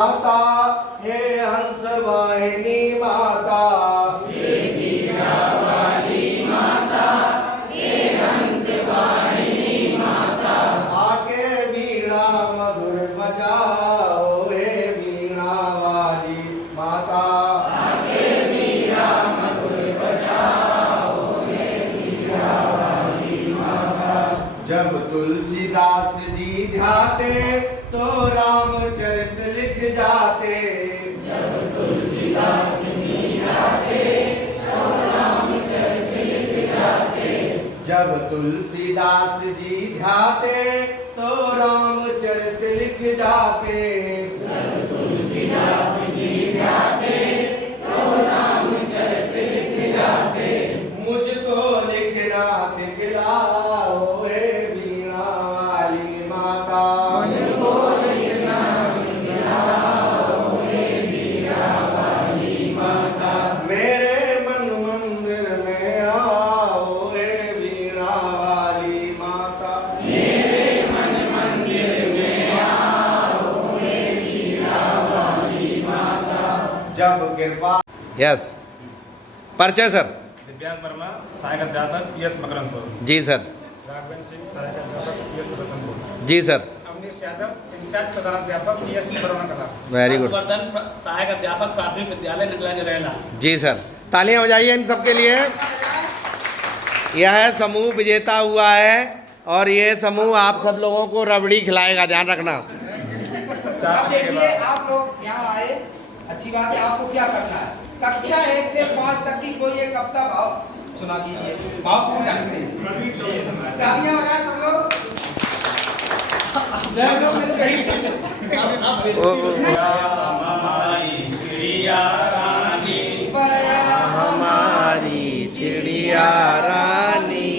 माता हे हंस वाहिनी माता, हे वीणा वाली माता, हे हंस वाहिनी माता, आके वीणा मधुर बजाओ हे वीणा वाली माता, आके वीणा मधुर बजाओ हे वीणा वाली माता। जब तुलसीदास जी ध्याते तो रामचरित लिख जाते, जब तुलसीदास जी ध्याते तो रामचरित लिख जाते, जब तुलसीदास जी ध्याते तो रामचरित लिख जाते, जब तुलसीदास जी ध्याते तो रामचरित लिख जाते। मुझको लिखना सिखलाओ हे वीणा वाली माता, मुझको लिखना सिखलाओ हे वीणा वाली माता। मेरे मन मंदिर में आओ हे वीणा वाली माता, मेरे मन मंदिर में आओ हे वीणा वाली माता। जब कृपा। यस, परिचय सर। दिव्यांग वर्मा, सहायक अध्यापक पीएस मकरंदपुर। जी सर। राघवेंद्र सिंह, सहायक अध्यापक पीएस रतनपुर। जी सर। अवनीश यादव, इंचार्ज प्रधानाध्यापक पीएस बरौना कला। Very good. हर्षवर्धन, सहायक अध्यापक प्राथमिक विद्यालय नगला जरेला। जी सर, तालियां बजाइए इन सबके लिए। यह समूह विजेता हुआ है और ये समूह आप सब लोगों को रबड़ी खिलाएगा, ध्यान रखना। अब देखिए, आप लोग यहाँ आए, अच्छी बात है। आपको क्या करना है, कक्षा 1 से 5 तक की कोई एक कविता भाव सुना दीजिए, भावपूर्ण ढंग से। तालियां बजाएं सब लोग, मिलकर। हमारी चिड़िया रानी, बया हमारी चिड़िया रानी,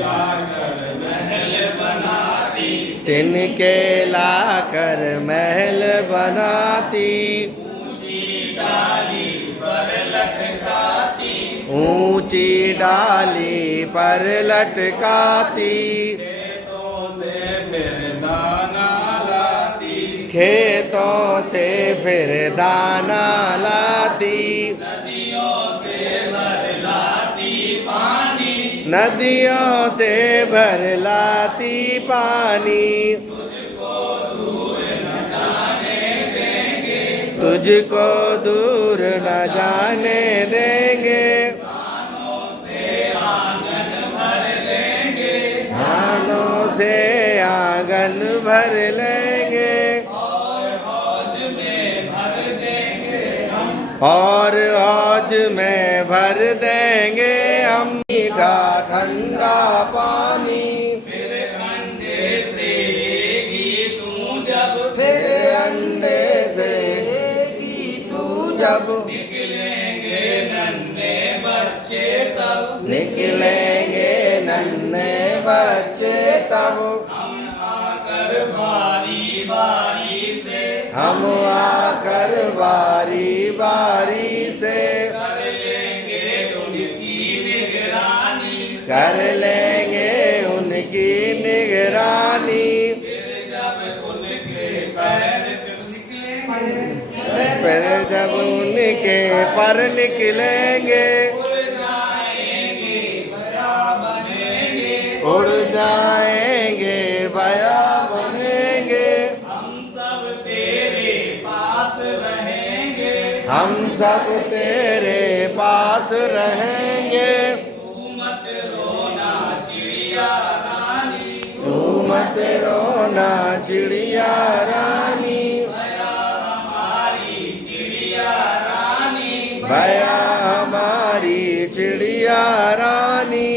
लाकर महल बनाती, तिनके लाकर महल बनाती, ऊंची डाली पर लटकाती, ऊंची डाली पर लटकाती, खेतों से फिर दाना लाती, खेतों से फिर दाना लाती, नदियों से भर लाती पानी, नदियों से भर लाती पानी, तुझको दूर न जाने देंगे, तुझको दूर न जाने देंगे, धानों से आंगन भर लेंगे, धानों से आंगन भर लेंगे, और हौज में भर देंगे हम, और हौज में भर देंगे हम मीठा ठंडा पानी, फिर अंडे से लेगी तू जब, फिर अंडे से लेगी तू जब, निकलेंगे नन्हे बच्चे तब, निकलेंगे नन्हे बच्चे तब, हम आकर बारी बारी से, हम आकर बारी बारी से कर लेंगे उनकी निगरानी, कर लेंगे उनकी निगरानी, फिर जब उनके पैर से निकलेंगे, फिर जब उनके पर निकलेंगे, उड़ जाएंगे बया बनेंगे, उड़ जाएंगे बया बनेंगे, हम सब तेरे पास रहेंगे, हम सब तेरे पास रहेंगे, तू मत रोना चिड़िया रानी, तू मत रोना चिड़िया रानी, बया हमारी चिड़िया रानी, भया हमारी चिड़िया रानी।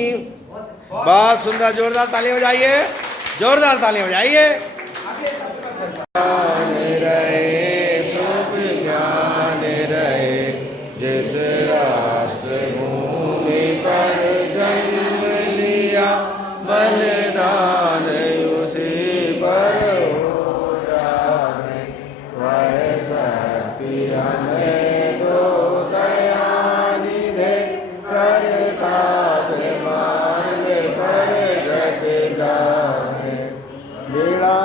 बहुत सुंदर, जोरदार तालियां बजाइए, जोरदार तालियां बजाइए। ज्ञान रहे शुभ ज्ञान रहे, जिस राष्ट्र भूमि पर जन्म लिया, बलिदान उसी पर हो जाए, वह शक्ति हमें दो दयानिधे, करता मार्ग पर गट जाए, वीणा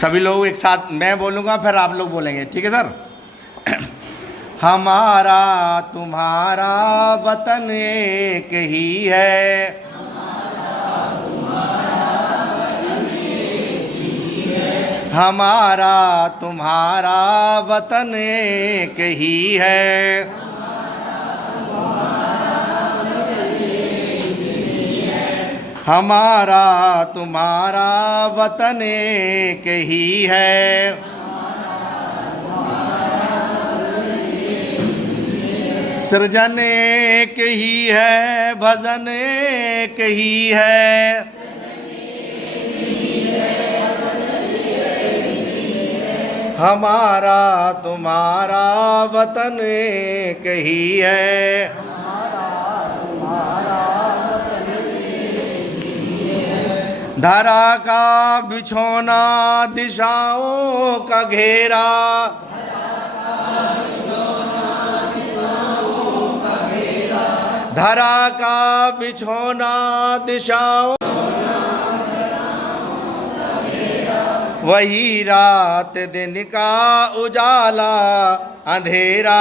सभी लोग एक साथ, मैं बोलूँगा फिर आप लोग बोलेंगे, ठीक है सर। हमारा तुम्हारा वतन एक ही है, हमारा तुम्हारा वतन एक ही है, हमारा तुम्हारा वतन एक ही है। सृजन एक ही है, भजन एक ही है, हमारा तुम्हारा वतन एक ही है। धरा का बिछोना दिशाओं का घेरा, धरा का बिछोना दिशाओं, वही रात दिन का उजाला अंधेरा,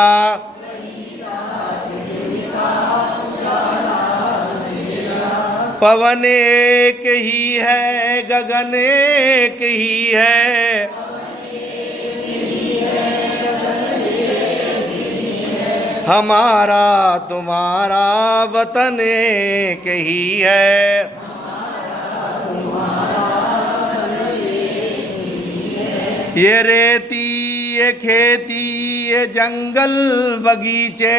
पवन एक ही है, गगन एक ही है, हमारा तुम्हारा वतन एक ही है। ये रेती ये खेती ये जंगल बगीचे,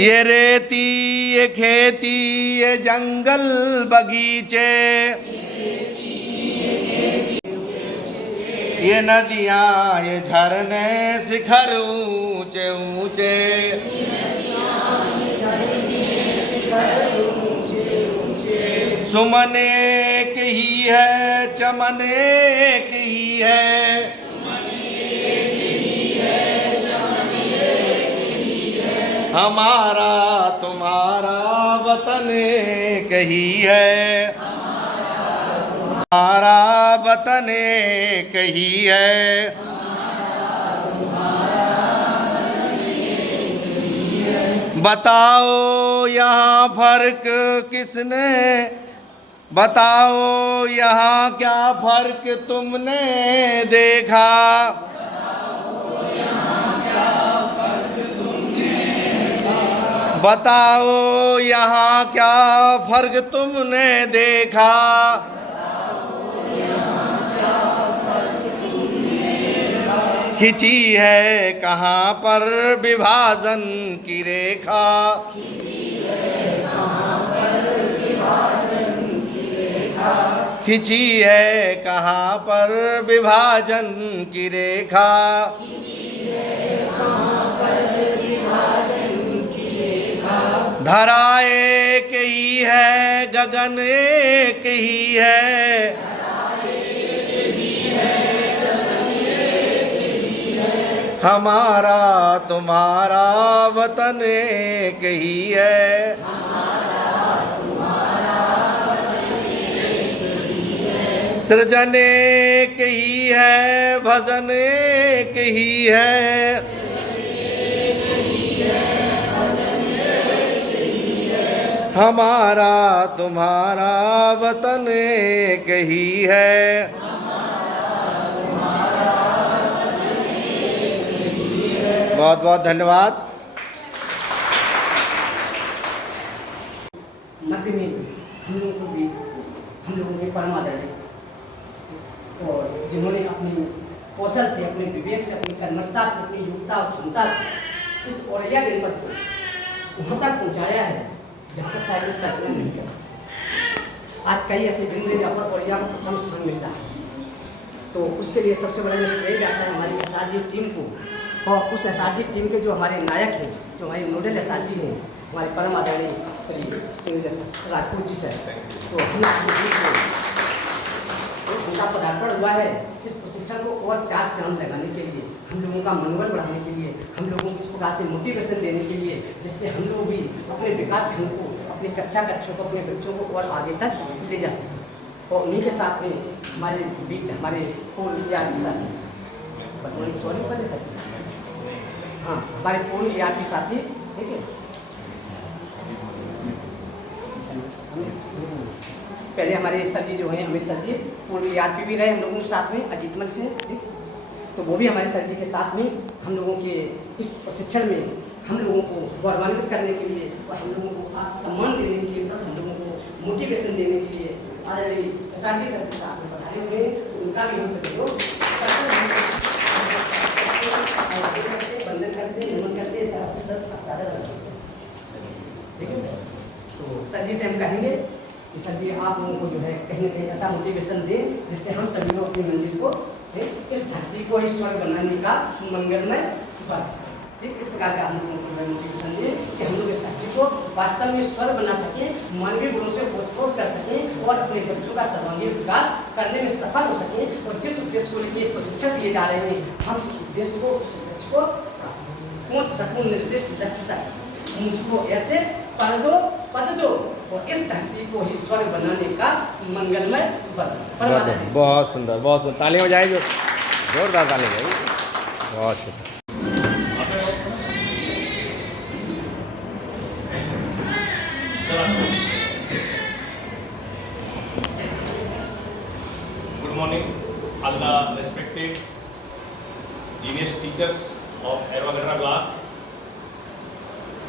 ये रेती ये खेती ये जंगल बगीचे, ये नदियाँ ये झरने शिखर ऊंचे ऊंचे, सुमन एक ही है, चमन एक ही है, हमारा तुम्हारा वतन एक ही है, हमारा वतन एक ही है। बताओ यहाँ फर्क किसने, बताओ यहाँ क्या फर्क तुमने देखा, बताओ यहाँ क्या फर्क तुमने देखा, खिंची है कहाँ पर विभाजन की रेखा, खिंची है कहाँ पर विभाजन की रेखा, धरा एक ही है, गगन एक ही है, हमारा तुम्हारा वतन एक ही है। सृजन एक ही है, भजन एक ही है, हमारा तुम्हारा वतन एक ही है। बहुत बहुत धन्यवाद। मध्य में हम लोगों को भी हम लोगों के परमादरणीय और जिन्होंने अपनी कौशल से, अपने विवेक से, अपनी कर्मठता से, अपनी योग्यता और क्षमता से इस औरैया जनपद को वहाँ तक पहुँचाया है जहाँ तक शायद लोग कल्पना नहीं कर सकते। आज कई ऐसे दिन में जहाँ पर औरैया को प्रथम स्थान मिल रहा है, तो उसके लिए सबसे बड़ा श्रेय जाता है हमारी एसआरजी टीम को, और उस एसआरजी टीम के जो हमारे नायक हैं, जो हमारे नोडल एसआरजी हैं, हमारे परम आदरणीय श्री सुनील राजपूत जी सर, तो उनका पदार्पण हुआ है इस प्रशिक्षण को और चार चांद लगाने के लिए, हम लोगों का मनोबल बढ़ाने के लिए, हम लोगों को इस प्रकार से मोटिवेशन देने के लिए, जिससे हम लोग भी अपने विकास को, अपनी कक्षों को, अपने बच्चों को और आगे तक ले जा सकें। और उन्हीं के साथ में हमारे बीच हमारे पूर्व ERP साथी, सॉरी कर सकते हाँ, हमारे पूर्व ERP साथी, ठीक है, पहले हमारे सर जी जो हैं अमित सर जी पूर्व ERP भी रहे हम लोगों के साथ में अजीतमल से, ठीक, तो वो भी हमारे सर जी के साथ में हम लोगों के इस प्रशिक्षण में हम लोगों को गौरवान्वित करने के लिए और हम लोगों को सम्मान देने के लिए, प्लस हम लोगों को मोटिवेशन देने के लिए साथी सर के साथ में पढ़ाए हुए हैं, तो उनका भी हम सभी लोग बंधन करते हैं, नमन करते हैं, सर सादर करते हैं, ठीक है। तो सर जी से हम कहेंगे कि सर जी आप लोगों को जो है कहीं ना कहीं ऐसा मोटिवेशन दें जिससे हम सभी लोग अपनी मंजिल को, इस धरती को ईश्वर बनाने का मंगलमय बन, ठीक, इस प्रकार का हम लोगों को मोटिवेशन दें कि हम लोग इस धरती को वास्तव में स्वर बना सकें, मानवीय गुणों से ओतप्रोत कर सकें और अपने बच्चों का सर्वांगीण विकास करने में सफल हो सकें। और जिस उद्देश्य को लेकर प्रशिक्षण दिए जा रहे हैं, हम उस उद्देश्य को, उस लक्ष्य को पहुँच सकूँ, निर्दिष्ट लक्ष्य तक मुझको ऐसे पद दो और इस धरती को ही स्वर्ग बनाने का मंगलमय बन। बहुत सुंदर, बहुत सुंदर, ताली बजाइए, जोरदार ताली बजाइए, बहुत शुक्रिया। Good morning, all the respected genius teachers of Erwa block.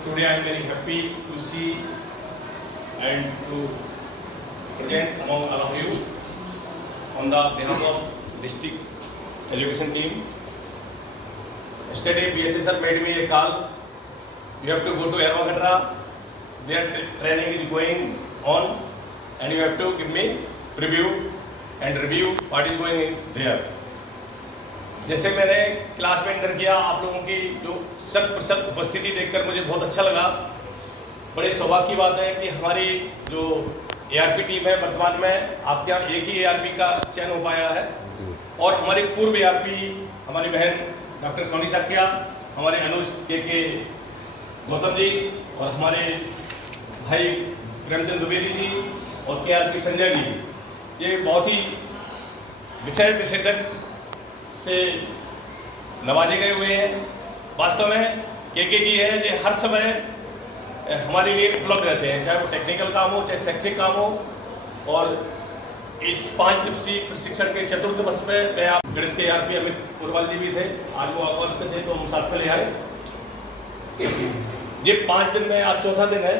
Today I am very happy to see and to present among all of you on the behalf of district education team. Yesterday BSC sir made me a call. You have to go to Erwa. Their training is going on and you have to give me preview and review what is going there. जैसे मैंने class में enter किया, आप लोगों की जो 100% उपस्थिति देखकर मुझे बहुत अच्छा लगा। बड़े सौभाग्य की बात है कि हमारी जो ARP टीम है, वर्तमान में आपके यहाँ एक ही ARP का चयन हो पाया है और हमारे पूर्व ARP हमारी बहन डॉक्टर सोनी साकिया, हमारे अनुज के गौतम जी और हमारे भाई प्रेमचंद द्विवेदी जी और KRP संजय जी, ये बहुत ही विषय विशेषज्ञ से नवाजे गए हुए हैं। वास्तव में के जी है, ये हर समय हमारे लिए उपलब्ध रहते हैं, चाहे वो टेक्निकल काम हो, चाहे शैक्षिक काम हो। और इस 5 दिवसीय प्रशिक्षण के चतुर्थ वर्ष में मैं आप गणित के ARP अमित पुरवाल जी भी थे, आज वो आवास पे थे तो हम साथ में ले आए। ये 5 दिन में आज चौथा दिन है।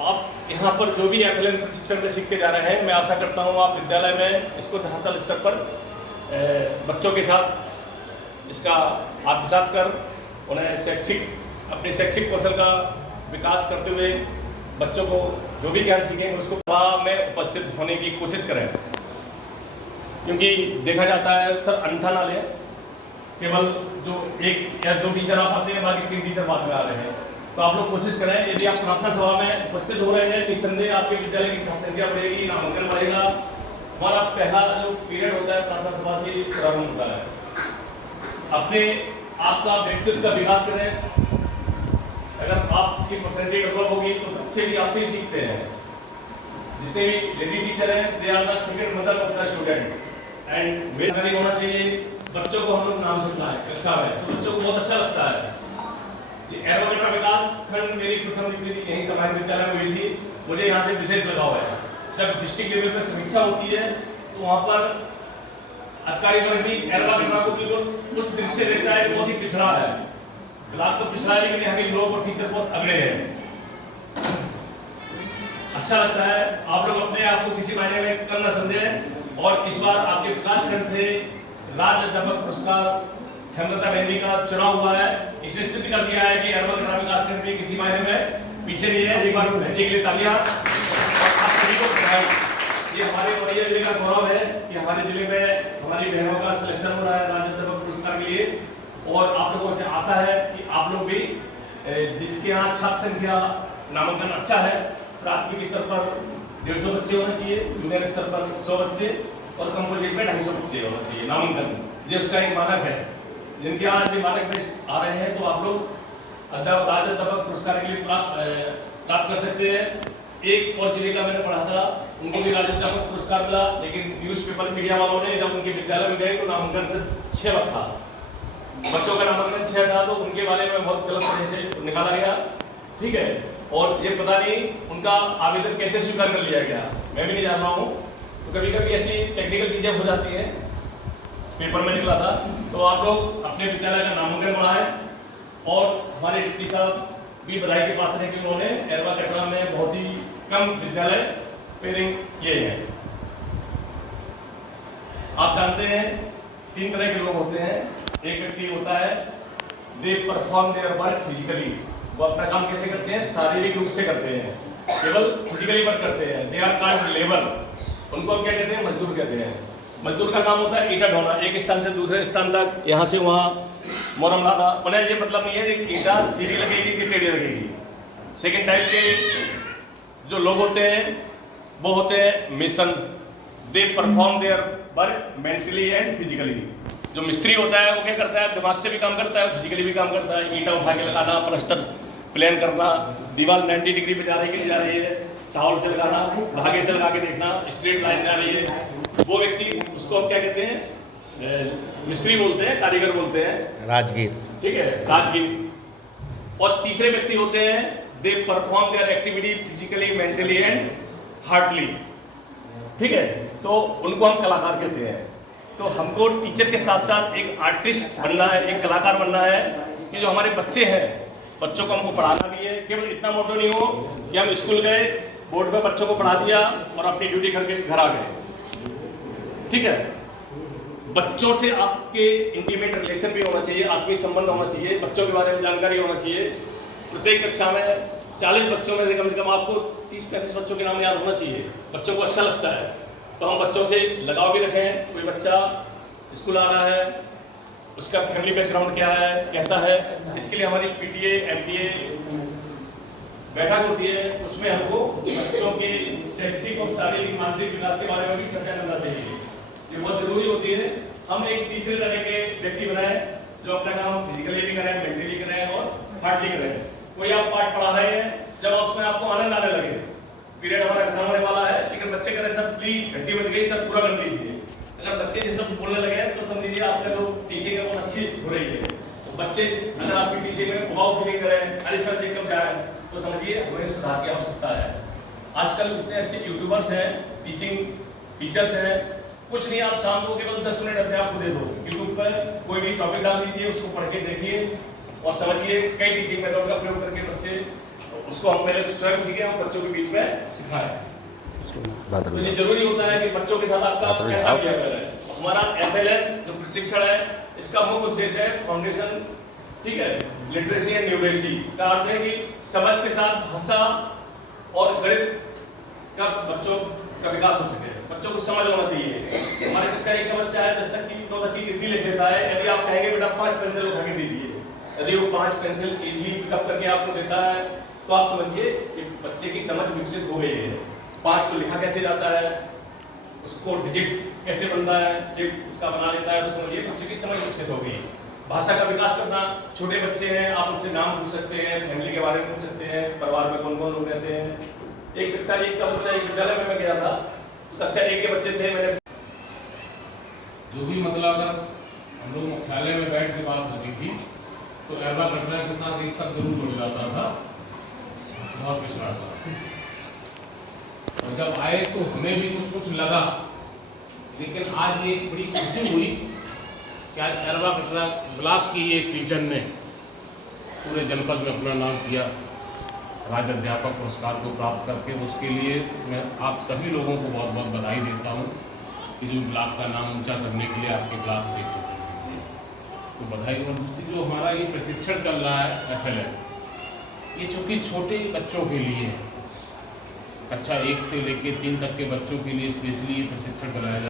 आप यहाँ पर जो भी FLN प्रशिक्षण में सीख के जा रहे हैं, मैं आशा करता हूँ आप विद्यालय में इसको धरातल स्तर पर बच्चों के साथ इसका आत्मसात कर उन्हें अपने शैक्षिक कौशल का विकास करते हुए बच्चों को जो भी ज्ञान सीखेंगे उसको सभा में उपस्थित होने की कोशिश करें। क्योंकि देखा जाता है सर, अन्यथा ना लें, केवल जो 1 या 2 टीचर आप आते हैं, बाकी 3 टीचर बाद में आ रहे हैं। तो आप लोग कोशिश करें, यदि आप प्रार्थना सभा में उपस्थित हो रहे हैं, निस्संदेह आपके विद्यालय की छात्र संख्या बढ़ेगी, नामांकन बढ़ेगा। हमारा पहला जो पीरियड होता है प्रार्थना सभा से प्रारंभ होता है। अपने आपका व्यक्तित्व का विकास करें। अगर आपकी पर्सनैलिटी डेवलप होगी तो बच्चे भी आपसे ही सीखते हैं। जितने भी लेडी टीचर हैं, they are the second mother of the student and very होना चाहिए। बच्चों को हम लोग नाम सुनना है कक्षा में, तो बच्चों को बहुत अच्छा लगता है। ये एरोगेटा विकास खंड मेरी प्रथम डिग्री यही समाज विद्यालय में हुई थी। मुझे यहाँ से विशेष लगाव है। जब डिस्ट्रिक्ट लेवल पर समीक्षा होती है तो वहाँ पर अधिकारी वर्ग भी एरोगेटा को बिल्कुल उस दृश्य देखता है, बहुत ही पिछड़ा है। ब्लॉक तो पिछड़ा है, लेकिन यहाँ के लोग और टीचर बहुत अगले हैं। अच्छा लगता है। आप लोग अपने आप को किसी मायने में कम न समझें। और इस बार आपके विकास खंड से राज्य अध्यापक पुरस्कार हेमलता बहन का चुनाव हुआ है। इसने सिद्ध कर दिया है कि एरोगेटा विकास खंड भी किसी मायने में पीछे नहीं है। एक बार बैठने के लिए तालियां। और आप सभी को बधाई। ये हमारे औरैया जिले का गौरव है कि हमारे जिले में हमारी बहनों का सिलेक्शन हो रहा है राज्य अध्यापक पुरस्कार के लिए। और आप लोगों से आशा है कि आप लोग भी, जिसके यहाँ छात्र संख्या नामांकन अच्छा है, प्राथमिक स्तर पर 150 बच्चे होने चाहिए, जूनियर स्तर पर 100 बच्चे और कंपोजिट में 250 बच्चे होना चाहिए नामांकन। ये उसका एक मानक है। जिनके यहाँ ये मानक में आ रहे हैं तो आप लोग राज्य अध्यापक पुरस्कार के लिए प्राप्त कर सकते हैं। एक और जिले का मैंने पढ़ा था, उनको भी राज्य अध्यापक पुरस्कार मिला, लेकिन न्यूज़पेपर मीडिया वालों ने जब उनके विद्यालय में गए तो नामांकन से 6 रखा, बच्चों का नामांकन 6 था, तो उनके बारे में बहुत गलत तरह से निकाला गया। ठीक है, और ये पता नहीं उनका आवेदन कैसे स्वीकार कर लिया गया, मैं भी नहीं जान रहा हूँ। तो कभी कभी ऐसी टेक्निकल चीज़ें हो जाती हैं, पेपर में निकला था। तो आप लोग अपने विद्यालय का नामांकन बढ़ाएं और हमारे डिप्टी साहब भी बधाई के पात्र हैं कि उन्होंने एरवा कटरा में बहुत ही कम विद्यालय पेयरिंग किए हैं। आप जानते हैं 3 तरह के लोग होते हैं। एक व्यक्ति होता है दे परफॉर्म देयर वर्क फिजिकली, वो अपना काम कैसे करते हैं, शारीरिक रूप से करते हैं, केवल फिजिकली वर्क करते हैं। दे आर कॉल्ड लेबर, उनको क्या कहते हैं, मजदूर कहते हैं। मजदूर का काम होता है ईंटा ढोना, एक स्थान से दूसरे स्थान तक, यहाँ से वहाँ मोरम लाना। उन्हें ये मतलब नहीं है कि ईंटा सीधी लगेगी कि टेढ़ी लगेगी। सेकेंड टाइप के जो लोग होते हैं वो होते हैं mission, they perform their work mentally and physically. जो मिस्त्री होता है वो क्या करता है, दिमाग से भी काम करता है, फिजिकली भी काम करता है। ईंटा उठा के लगाना, प्लास्टर प्लान करना, दीवार 90 डिग्री पे जा रही है कि नहीं जा रही है, साउल से लगाना, धागे से लगा के देखना स्ट्रेट लाइन जा रही है। वो व्यक्ति, उसको हम क्या कहते हैं, मिस्त्री बोलते हैं, कारीगर बोलते हैं, राजगीर। ठीक है, राजगीर। और तीसरे व्यक्ति होते हैं they perform their activity physically mentally and heartly. ठीक है, तो उनको हम कलाकार कहते हैं। तो हमको टीचर के साथ साथ एक आर्टिस्ट बनना है, एक कलाकार बनना है कि जो हमारे बच्चे हैं, बच्चों को हमको पढ़ाना भी है। केवल इतना मोटो नहीं हो कि हम स्कूल गए, बोर्ड पे बच्चों को पढ़ा दिया और अपनी ड्यूटी करके घर आ गए। ठीक है, बच्चों से आपके इंटीमेट रिलेशन भी होना चाहिए, आत्मीय संबंध होना चाहिए, बच्चों के बारे में जानकारी होना चाहिए। प्रत्येक कक्षा में 40 बच्चों में से कम आपको 30-35 बच्चों के नाम याद होना चाहिए। बच्चों को अच्छा लगता है तो हम बच्चों से लगाव भी रखें। कोई बच्चा स्कूल आ रहा है, उसका फैमिली बैकग्राउंड क्या है, कैसा है, इसके लिए हमारी PTA MTA बैठक होती है। उसमें हमको बच्चों के शैक्षिक और शारीरिक मानसिक विकास के बारे में भी चर्चा करना चाहिए, ये बहुत जरूरी होती है। हम एक तीसरे तरह के व्यक्ति बनाए जो अपना काम फिजिकली भी करें, मेंटली करें और हार्टली करें। कोई आप पाठ पढ़ा रहे हैं, जब उसमें आपको आनंद आने लगे, पीरियड हमारा खत्म होने वाला है, लेकिन बच्चे कह रहे सर प्लीज घंटी बज गई, सर पूरा कर लीजिए। अगर बच्चे जैसे बोलने लगे तो समझ लीजिए आपका जो टीचिंग है वो अच्छी हो रही है। तो बच्चे अगर आपकी टीचिंग में प्रभाव फीलिंग करें, अरे सर जी कब जाए, तो समझिए हमें सुधार की आवश्यकता है। आजकल इतने अच्छे यूट्यूबर्स हैं, टीचिंग टीचर्स हैं, कुछ नहीं, आप शाम को केवल 10 मिनट अपने आप को दे दो, यूट्यूब पर कोई भी टॉपिक डाल दीजिए, उसको पढ़ के देखिए और समझिए। कई टीचिंग मेथड का प्रयोग करके बच्चे उसको हम पहले स्वयं सीखे और बच्चों के बीच में सिखाएं। तो ये जरूरी होता है कि बच्चों के साथ आपका कैसा किया जाए। हमारा FLN जो प्रशिक्षण है, इसका मुख्य उद्देश्य है फाउंडेशन, ठीक है, लिटरेसी एंड न्यूमरेसी का अर्थ है कि समझ के साथ भाषा और गणित का बच्चों का विकास हो सके। बच्चों को समझ होना चाहिए। हमारे बच्चा एक का बच्चा है 10 तक की 9 तक की हिंदी लिख लेता है, यदि आप कहेंगे बेटा 5 पेंसिल उठा के दीजिए, यदि वो 5 पेंसिल इजीली पिकअप करके आपको देता है तो आप समझिए कि बच्चे की समझ विकसित हो गई है। 5 को लिखा कैसे जाता है, उसको डिजिट कैसे बनता है, शेप उसका बना लेता है, तो समझिए बच्चे की समझ विकसित हो गई। भाषा का विकास करना, छोटे बच्चे हैं, आप उनसे नाम पूछ सकते हैं, फैमिली के बारे में पूछ सकते हैं, परिवार में कौन कौन लोग रहते हैं। एक कक्षा 1 का बच्चा, एक विद्यालय में मैं गया था, कक्षा 1 के बच्चे थे, मैंने जो भी मतलब अगर हम लोग मुख्यालय में बैठ के बात होती थी तो एरवा कटरा के साथ एक साथ जरूर जुड़ जाता था, बहुत पिछड़ा था। और जब आए तो हमें भी कुछ लगा, लेकिन आज ये बड़ी खुशी हुई कि आज एरवा कटरा ब्लॉक की एक टीचर ने पूरे जनपद में अपना नाम किया, राज्य अध्यापक पुरस्कार को प्राप्त करके। उसके लिए मैं आप सभी लोगों को बहुत बहुत बधाई देता हूँ कि जो ब्लॉक का नाम ऊंचा करने के लिए आपके क्लास से तो बधाई। और दूसरी जो हमारा ये प्रशिक्षण चल रहा है FLN, ये चूँकि छोटे बच्चों के लिए है, कक्षा 1 से लेकर 3 तक के बच्चों के लिए स्पेशली ये प्रशिक्षण चलाया जाता है।